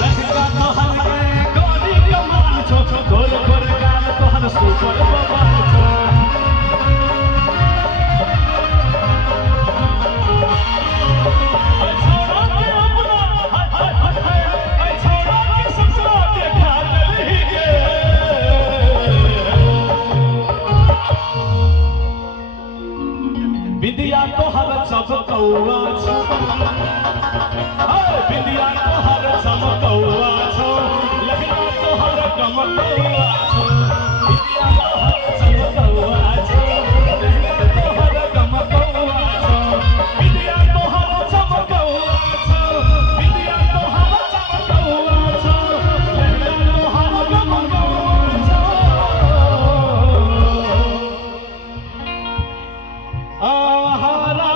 लहंगा तोहर के गोरी कमान छो गोर गोर गाल तोहर सुपर बबाल छो छोड़ा के अपना छोड़ा के ससुरा के खा गली के विद्या तोहर चमकौआ छो विद्या तोहर चमकौआ छो लहंगा तोहर गमकौआ छो विद्या तोहर चमकौआ छो लहंगा तोहर गमकौआ छो विद्या तोहर चमकौआ छो विद्या तोहर चमकौआ छो लहंगा तोहर गमकौआ छो आहारा